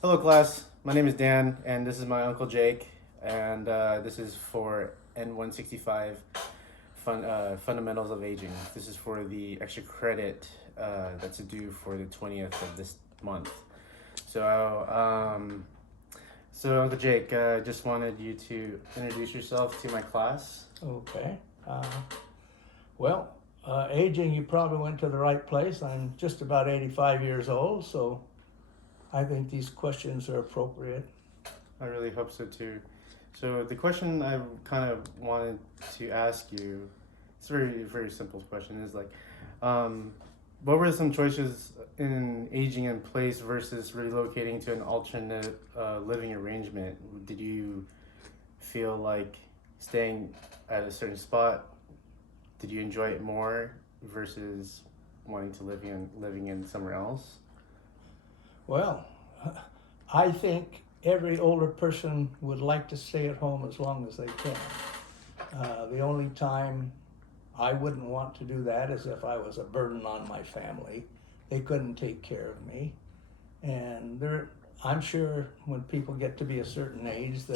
Hello, class. My name is Dan, and this is my uncle Jake, and this is for N165 Fundamentals of Aging. This is for the extra credit that's due for the 20th of this month. So, Uncle Jake, just wanted you to introduce yourself to my class. Okay. Well, aging, you probably went to the right place. I'm just about 85 years old, so I think these questions are appropriate. I really hope so too. So the question I kind of wanted to ask you, it's a very, very simple question, is like, what were some choices in aging in place versus relocating to an alternate living arrangement? Did you feel like staying at a certain spot? Did you enjoy it more versus wanting to living in somewhere else? Well, I think every older person would like to stay at home as long as they can. The only time I wouldn't want to do that is if I was a burden on my family. They couldn't take care of me. And I'm sure when people get to be a certain age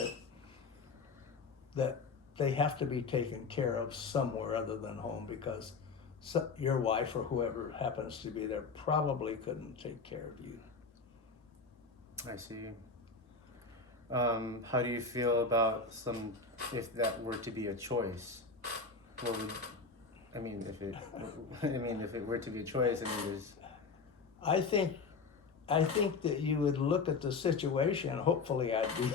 that they have to be taken care of somewhere other than home because your wife or whoever happens to be there probably couldn't take care of you. I see. How do you feel about if that were to be a choice? What would, I mean, if it, if it were to be a choice, there's. I think that you would look at the situation. Hopefully, I'd be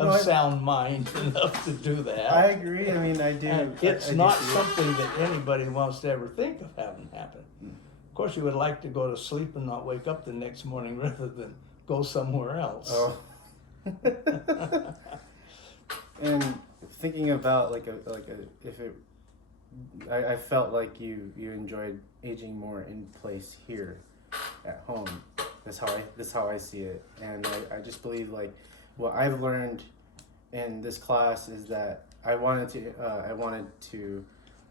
No, of sound mind enough to do that. I agree. I do. And it's I not do see it. something that anybody wants to ever think of having happen. Of course, you would like to go to sleep and not wake up the next morning rather than go somewhere else. Oh. And thinking about if it, I felt like you enjoyed aging more in place here at home. That's how I see it, and I just believe like what I've learned in this class is that I wanted to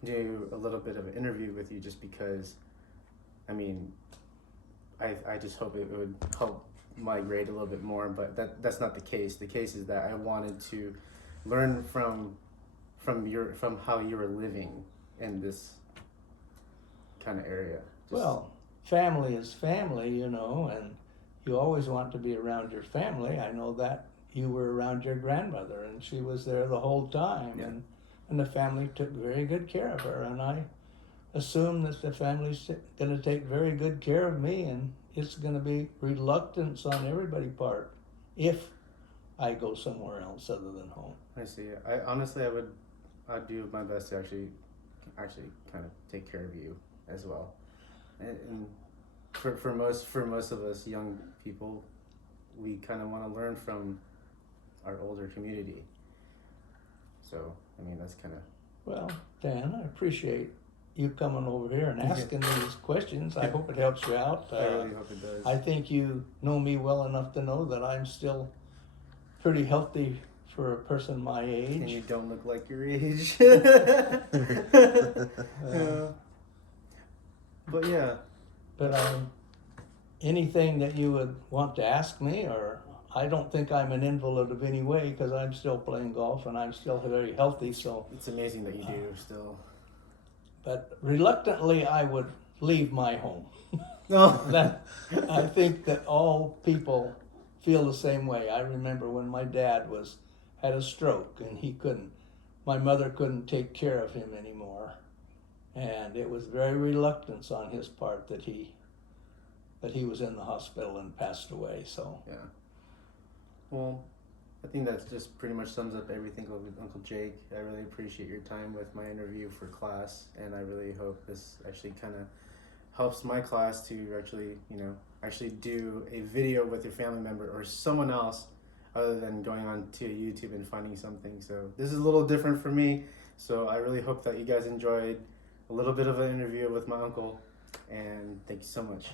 do a little bit of an interview with you just because I just hope it would help my grade a little bit more, but that's not the case. The case is that I wanted to learn from how you were living in this kind of area. Well, family is family, and you always want to be around your family. I know that you were around your grandmother, and she was there the whole time, Yeah. and the family took very good care of her, and I assume that the family's going to take very good care of me, and it's going to be reluctance on everybody's part if I go somewhere else other than home. I see. I'd do my best to actually kind of take care of you as well, and for most of us young people, we kind of want to learn from our older community. So that's kind of. Well, Dan, I appreciate you coming over here and asking these questions. I hope it helps you out. I really hope it does. I think you know me well enough to know that I'm still pretty healthy for a person my age. And you don't look like your age. But yeah. But anything that you would want to ask me, or I don't think I'm an invalid of any way because I'm still playing golf and I'm still very healthy. So It's amazing that you do still. but reluctantly, I would leave my home. No. I think that all people feel the same way. I remember when my dad had a stroke and my mother couldn't take care of him anymore, and it was very reluctance on his part that he was in the hospital and passed away. So Yeah. Well, I think that just pretty much sums up everything with Uncle Jake. I really appreciate your time with my interview for class, and I really hope this actually kind of helps my class to actually do a video with your family member or someone else other than going on to YouTube and finding something. So this is a little different for me, so I really hope that you guys enjoyed a little bit of an interview with my uncle, and thank you so much.